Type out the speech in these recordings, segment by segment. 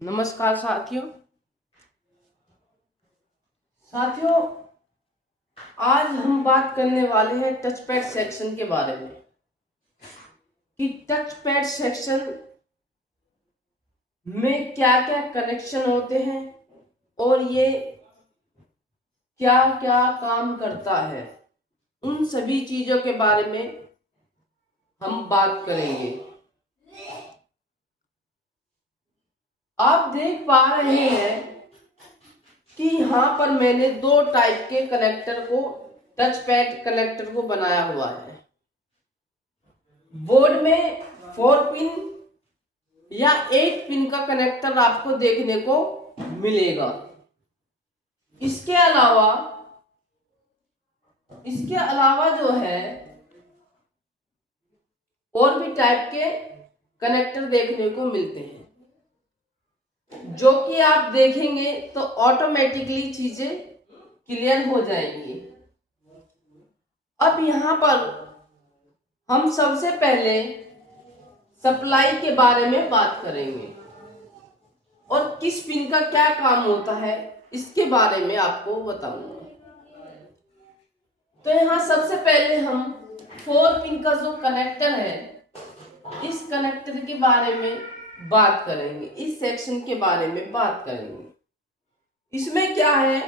नमस्कार साथियों। साथियों, आज हम बात करने वाले हैं टच पैड सेक्शन के बारे में कि टच पैड सेक्शन में क्या क्या कनेक्शन होते हैं और ये क्या क्या काम करता है। उन सभी चीजों के बारे में हम बात करेंगे। आप देख पा रहे हैं कि यहाँ पर मैंने दो टाइप के कनेक्टर को टच पैड कनेक्टर को बनाया हुआ है। बोर्ड में 4 पिन या 8 पिन का कनेक्टर आपको देखने को मिलेगा। इसके अलावा जो है और भी टाइप के कनेक्टर देखने को मिलते हैं, जो कि आप देखेंगे तो ऑटोमेटिकली चीजें क्लियर हो जाएंगी। अब यहाँ पर हम सबसे पहले सप्लाई के बारे में बात करेंगे और किस पिन का क्या काम होता है इसके बारे में आपको बताऊंगा। तो यहाँ सबसे पहले हम 4 पिन का जो कनेक्टर है, इस कनेक्टर के बारे में बात करेंगे, इस सेक्शन के बारे में बात करेंगे। इसमें क्या है,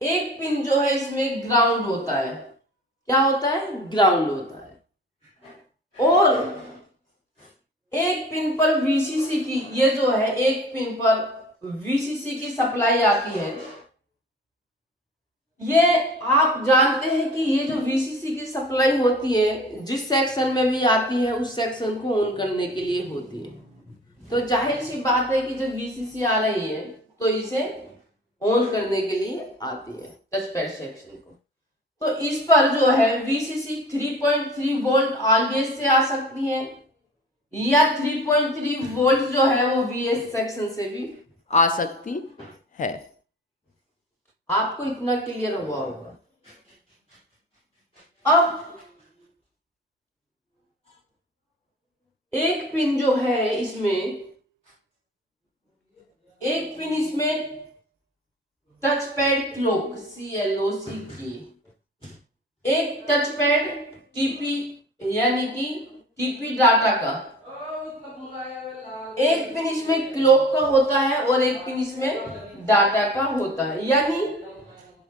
एक पिन जो है इसमें ग्राउंड होता है। क्या होता है? ग्राउंड होता है। और एक पिन पर वीसीसी की, ये जो है एक पिन पर वीसीसी की सप्लाई आती है। ये आप जानते हैं कि ये जो वीसीसी की सप्लाई होती है, जिस सेक्शन में भी आती है उस सेक्शन को ऑन करने के लिए होती है। तो जाहिर सी बात है कि जब वीसीसी आ रही है तो इसे ऑन करने के लिए आती है टच पैड सेक्शन को। तो इस पर जो है वीसीसी 3.3 वोल्ट आरबीएस से आ सकती है या 3.3 वोल्ट जो है वो वीएस सेक्शन से भी आ सकती है। आपको इतना क्लियर हुआ होगा। अब एक पिन जो है इसमें, एक पिन इसमें टच पैड क्लॉक CLOC की, एक टच पैड टीपी यानी कि टीपी डाटा का, एक पिन इसमें क्लॉक का होता है और एक पिन इसमें डाटा का होता है। यानी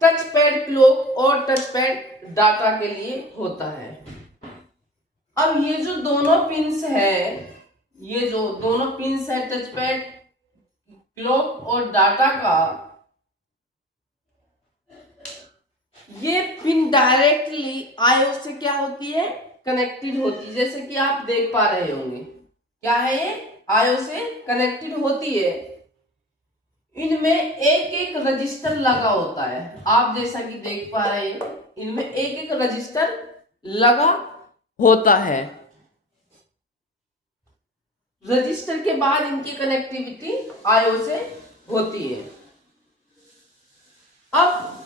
टच पैड क्लॉक और टच पैड डाटा के लिए होता है। अब ये जो दोनों पिन्स है, ये जो दोनों पिन्स है टच पैड क्लॉक और डाटा का, ये पिन डायरेक्टली आईओ से क्या होती है? कनेक्टेड होती है। जैसे कि आप देख पा रहे होंगे, क्या है ये? आईओ से कनेक्टेड होती है। इनमें एक एक रजिस्टर लगा होता है। आप जैसा कि देख पा रहे हैं, इनमें एक एक रजिस्टर लगा होता है। रजिस्टर के बाद इनकी कनेक्टिविटी आईओ से होती है। अब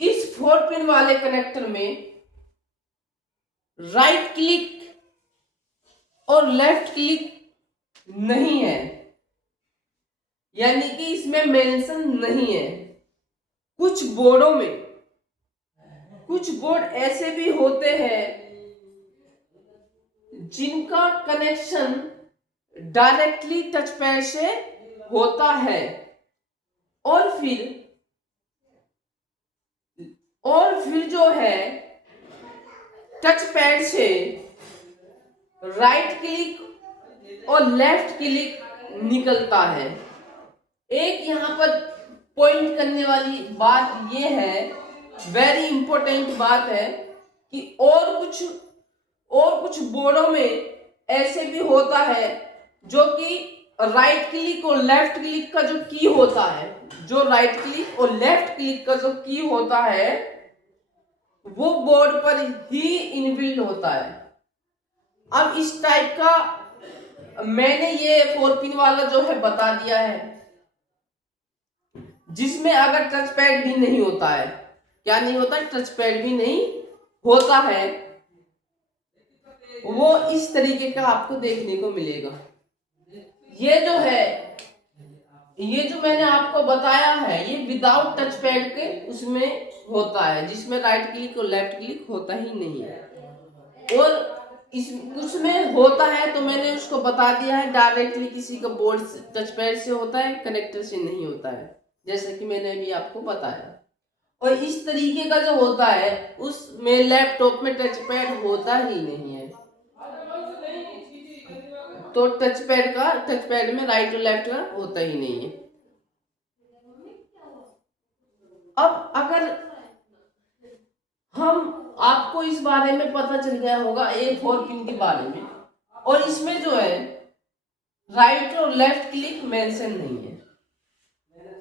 इस 4 पिन वाले कनेक्टर में राइट क्लिक और लेफ्ट क्लिक नहीं है, यानी कि इसमें मेंशन नहीं है। कुछ बोर्डों में, कुछ बोर्ड ऐसे भी होते हैं जिनका कनेक्शन डायरेक्टली टच पैड से होता है और फिर जो है टच पैड से राइट क्लिक और लेफ्ट क्लिक निकलता है। एक यहाँ पर पॉइंट करने वाली बात यह है, वेरी इंपॉर्टेंट बात है कि और कुछ बोर्डों में ऐसे भी होता है जो कि राइट क्लिक और लेफ्ट क्लिक का जो की होता है, जो राइट क्लिक और लेफ्ट क्लिक का जो की होता है वो बोर्ड पर ही इनबिल्ट होता है। अब इस टाइप का मैंने ये 4 पिन वाला जो है बता दिया है, जिसमें अगर टच पैड भी नहीं होता है। क्या नहीं होता? टच पैड भी नहीं होता है। वो इस तरीके का आपको देखने को मिलेगा। ये जो है, ये जो मैंने आपको बताया है, ये विदाउट टच पैड के उसमें होता है, जिसमें राइट क्लिक और लेफ्ट क्लिक होता ही नहीं है। और इस उसमें होता है तो मैंने उसको बता दिया है, डायरेक्टली किसी का बोर्ड से टच पैड से होता है, कनेक्टर से नहीं होता है, जैसे कि मैंने अभी आपको बताया। और इस तरीके का जो होता है उसमें लैपटॉप में टच पैड होता ही नहीं है। तो टच पैड में राइट और लेफ्ट का होता ही नहीं है। अब अगर हम आपको इस बारे में पता चल गया होगा A4 पिन के बारे में, और इसमें जो है राइट और लेफ्ट क्लिक मेंशन नहीं है।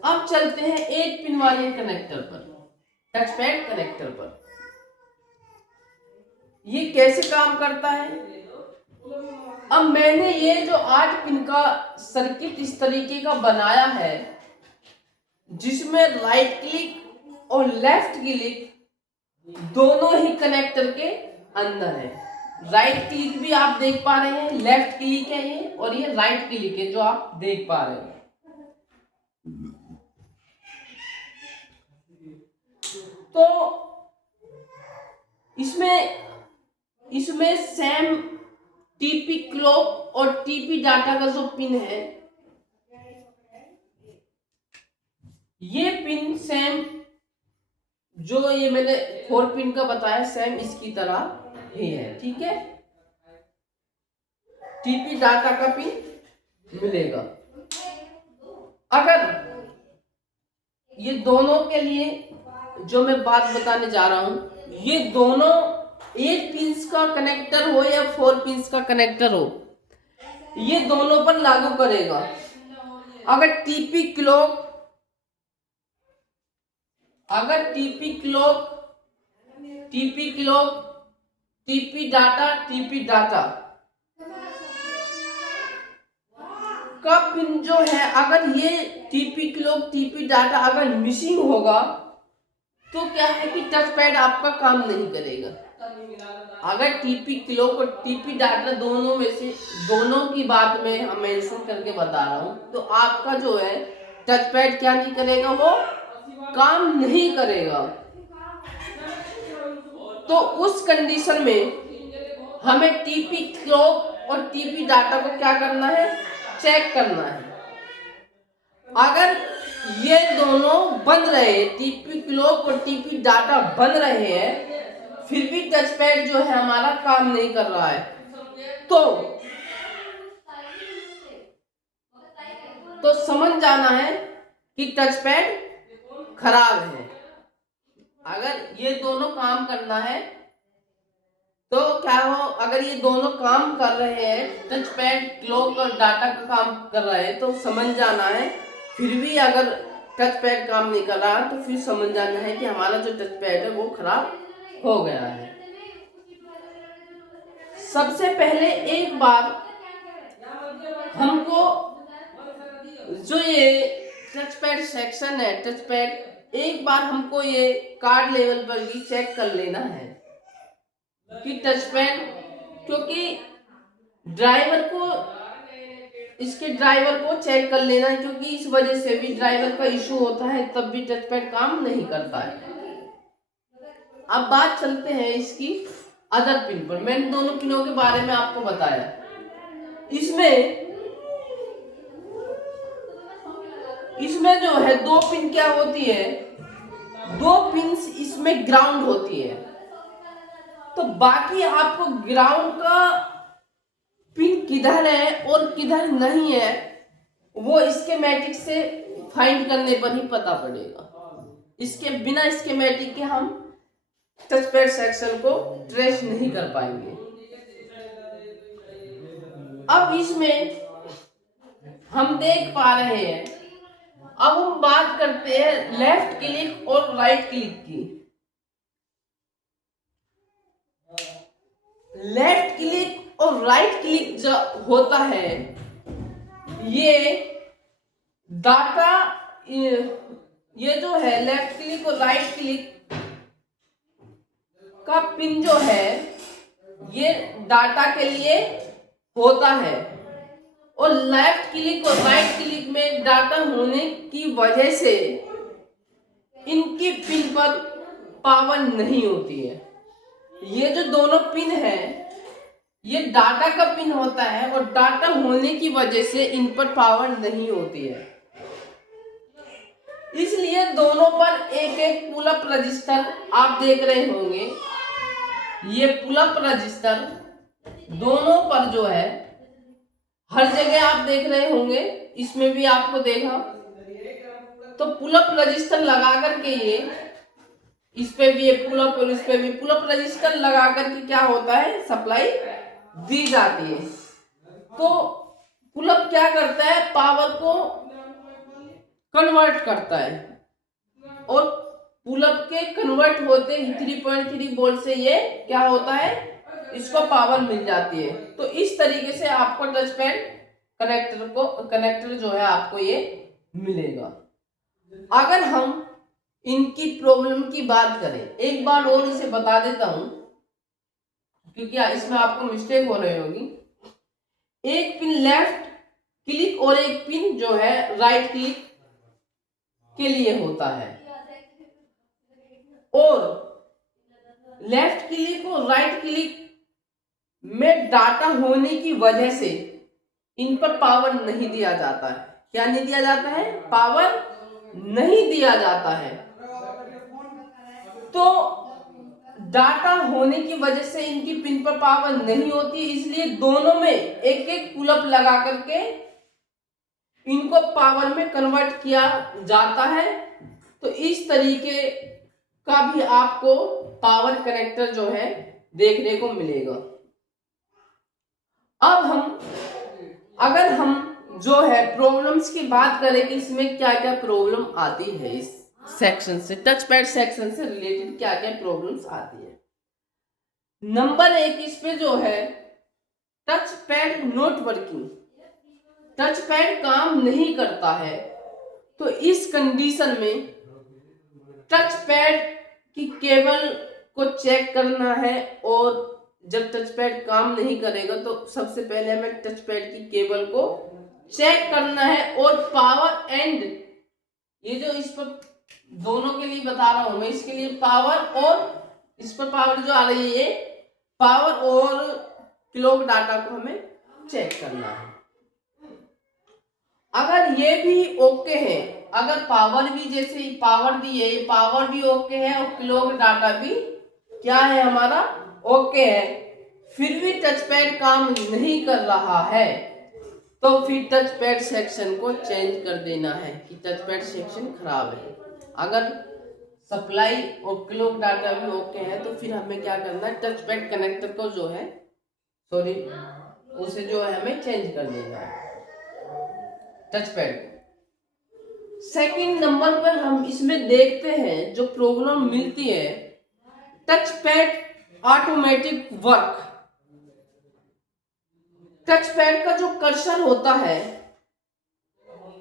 अब चलते हैं 8 पिन वाले कनेक्टर पर, टच पैड कनेक्टर पर। ये कैसे काम करता है? अब मैंने ये जो 8 पिन का सर्किट इस तरीके का बनाया है, जिसमें राइट क्लिक और लेफ्ट क्लिक दोनों ही कनेक्टर के अंदर है। राइट क्लिक भी आप देख पा रहे हैं, लेफ्ट क्लिक है ये, और ये राइट क्लिक है जो आप देख पा रहे हैं। तो इसमें सेम टीपी क्लॉक और टीपी डाटा का जो पिन है, ये पिन सेम जो ये मैंने 4 पिन का बताया, सेम इसकी तरह ही है, ठीक है। टीपी डाटा का पिन मिलेगा। अगर ये दोनों के लिए जो मैं बात बताने जा रहा हूं, ये दोनों 8 पिंस का कनेक्टर हो या 4 पिंस का कनेक्टर हो, ये दोनों पर लागू करेगा। अगर टीपी क्लॉक टीपी डाटा का पिन जो है, अगर ये टीपी क्लॉक टीपी डाटा अगर मिसिंग होगा तो क्या है कि टच पैड आपका काम नहीं करेगा। अगर टीपी क्लॉक और टीपी डाटा दोनों में से दोनों की बात में हम मेंशन करके बता रहा हूं, तो आपका जो है टच पैड क्या नहीं करेगा, वो काम नहीं करेगा। तो उस कंडीशन में हमें टीपी क्लॉक और टीपी डाटा को क्या करना है, चेक करना है। अगर ये दोनों बंद रहे, टीपी क्लॉक और टीपी डाटा बंद रहे हैं, फिर भी टच पैड जो है हमारा काम नहीं कर रहा है, तो समझ जाना है कि टच पैड खराब है। अगर ये दोनों काम करना है तो क्या हो, अगर ये दोनों काम कर रहे हैं, टच पैड क्लॉक और डाटा का काम कर रहे हैं, तो समझ जाना है। फिर भी अगर टच पैड काम नहीं कर रहा तो फिर समझ जाना है कि हमारा जो टच पैड है वो खराब हो गया है। सबसे पहले एक बार हमको जो ये टच पैड सेक्शन है, टच पैड, एक बार हमको ये कार्ड लेवल पर भी चेक कर लेना है कि टच पैड, क्योंकि इसके ड्राइवर को चेक कर लेना है, क्योंकि इस वजह से भी ड्राइवर का इशू होता है, तब भी टच पैड काम नहीं करता है। अब बात चलते हैं इसकी अदर पिन पर। मैंने दोनों पिनों के बारे में आपको बताया। इसमें जो है 2 पिन क्या होती है, 2 पिन इसमें ग्राउंड होती है। तो बाकी आपको ग्राउंड का पिन किधर है और किधर नहीं है, वो स्कीमेटिक से फाइंड करने पर ही पता पड़ेगा। इसके बिना स्कीमेटिक के हम टच पैड सेक्शन को ट्रेस नहीं कर पाएंगे। अब इसमें हम देख पा रहे हैं, अब हम बात करते हैं लेफ्ट क्लिक और राइट क्लिक की। लेफ्ट क्लिक और राइट क्लिक जो होता है, ये डाटा, ये जो है लेफ्ट क्लिक और राइट क्लिक का पिन जो है, ये डाटा के लिए होता है। और लेफ्ट क्लिक और राइट क्लिक में डाटा होने की वजह से इनकी पिन पर पावर नहीं होती है। ये जो दोनों पिन है ये डाटा का पिन होता है और डाटा होने की वजह से इन पर पावर नहीं होती है, इसलिए दोनों पर एक एक पुल अप रजिस्टर आप देख रहे होंगे। ये पुल अप रजिस्टर दोनों पर जो है हर जगह आप देख रहे होंगे, इसमें भी आपको देखा। तो पुल अप रजिस्टर लगा करके ये इस पे भी एक पुल अप और इस पे भी पुल अप रजिस्टर लगा करके क्या होता है, सप्लाई दी जाती है। तो पुल अप क्या करता है, पावर को कन्वर्ट करता है और पुल अप के कन्वर्ट होते ही 3.3 वोल्ट से ये क्या होता है, इसको पावर मिल जाती है। तो इस तरीके से आपको टच पैड कनेक्टर जो है आपको ये मिलेगा। अगर हम इनकी प्रॉब्लम की बात करें, एक बार और इसे बता देता हूं क्योंकि इसमें आपको मिस्टेक हो रही होगी। एक पिन लेफ्ट क्लिक और एक पिन जो है राइट क्लिक के लिए होता है, और लेफ्ट क्लिक और राइट क्लिक में डाटा होने की वजह से इन पर पावर नहीं दिया जाता है। क्या नहीं दिया जाता है, पावर नहीं दिया जाता है। तो डाटा होने की वजह से इनकी पिन पर पावर नहीं होती, इसलिए दोनों में एक एक पुल अप लगा करके इनको पावर में कन्वर्ट किया जाता है। तो इस तरीके का भी आपको पावर कनेक्टर जो है देखने को मिलेगा। अब अगर हम जो है प्रॉब्लम्स की बात करें कि इसमें क्या क्या प्रॉब्लम आती है, इस सेक्शन से, टच पैड सेक्शन से रिलेटेड क्या क्या प्रॉब्लम्स आती है। नंबर 1 इस पे जो है touch pad not working, touch pad काम नहीं करता है। तो इस कंडीशन में टच पैड की केबल को चेक करना है, और जब टच पैड काम नहीं करेगा तो सबसे पहले हमें टच पैड की केबल को चेक करना है। और पावर एंड, ये जो इस पर दोनों के लिए बता रहा हूं मैं, इसके लिए पावर और इस पर पावर जो आ रही है, पावर और क्लॉक डाटा को हमें चेक करना है। अगर ये भी ओके है, अगर पावर भी जैसे ही पावर दी है, ये पावर भी ओके है और क्लॉक डाटा भी क्या है हमारा, ओके है, फिर भी टच पैड काम नहीं कर रहा है, तो फिर टच पैड सेक्शन को चेंज कर देना है कि टच पैड सेक्शन खराब है। अगर सप्लाई और क्लॉक डाटा भी ओके है तो फिर हमें क्या करना है, टच पैड कनेक्टर को जो है उसे जो है हमें चेंज कर देना है टच पैड को। सेकंड नंबर पर हम इसमें देखते हैं जो प्रॉब्लम मिलती है, touch pad automatic work. Touch pad का जो कर्सर होता है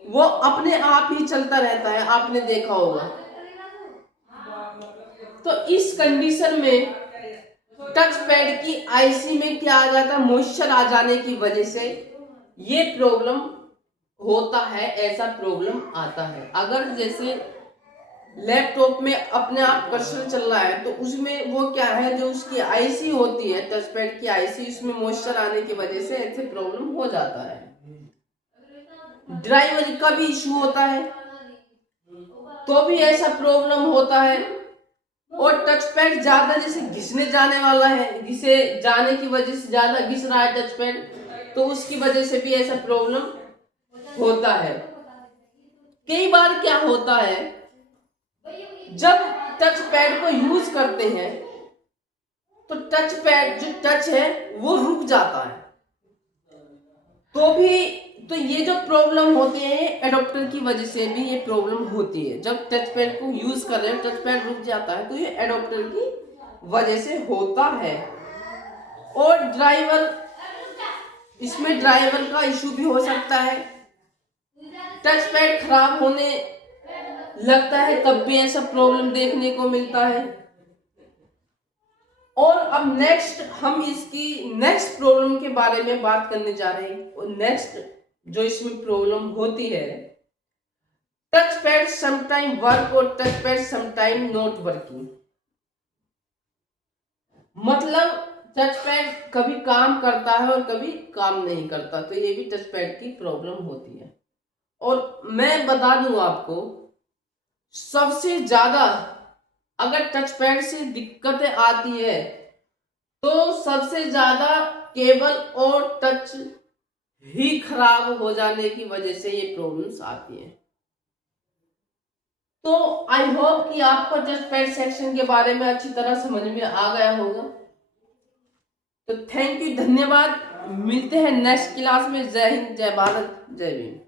वो अपने आप ही चलता रहता है, आपने देखा होगा। तो इस कंडीशन में टच पैड की आईसी में क्या आ जाता है, मॉइस्चर आ जाने की वजह से ये प्रॉब्लम होता है, ऐसा प्रॉब्लम आता है। अगर जैसे लैपटॉप में अपने आप कर्सर चल रहा है तो उसमें वो क्या है, जो उसकी आईसी होती है टच पैड की आईसी, उसमें मॉइस्चर आने की वजह से ऐसे प्रॉब्लम हो जाता है। ड्राइवर का भी इशू होता है तो भी ऐसा प्रॉब्लम होता है। और टच पैड ज्यादा जैसे घिसने जाने वाला है, घिसे जाने की वजह से ज्यादा घिस रहा है टच पैड, तो उसकी वजह से भी ऐसा प्रॉब्लम होता है। कई बार क्या होता है, जब टच पैड को यूज करते हैं तो टच पैड जो टच है वो रुक जाता है, तो ये जो प्रॉब्लम होती है एडॉप्टर की वजह से भी ये प्रॉब्लम होती है। जब टच पैड को यूज कर रहे हैं टच पैड रुक जाता है तो ये एडॉप्टर की वजह से होता है। और इसमें ड्राइवर का इशू भी हो सकता है, टच पैड खराब होने लगता है तब भी ऐसा प्रॉब्लम देखने को मिलता है। और अब हम इसकी नेक्स्ट प्रॉब्लम के बारे में बात करने जा रहे हैं। और नेक्स्ट जो इसमें प्रॉब्लम होती है, टच पैड समटाइम वर्क और touch pad sometime not working. मतलब टच पैड कभी काम करता है और कभी काम नहीं करता, तो ये भी टच पैड की प्रॉब्लम होती है। और मैं बता दूं आपको, सबसे ज्यादा अगर टच पैड से दिक्कतें आती है तो सबसे ज्यादा केबल और टच ही खराब हो जाने की वजह से ये प्रॉब्लम्स आती हैं। तो आई होप कि आपको टच पैड सेक्शन के बारे में अच्छी तरह समझ में आ गया होगा। तो थैंक यू, धन्यवाद। मिलते हैं नेक्स्ट क्लास में। जय हिंद, जय भारत, जय भीम।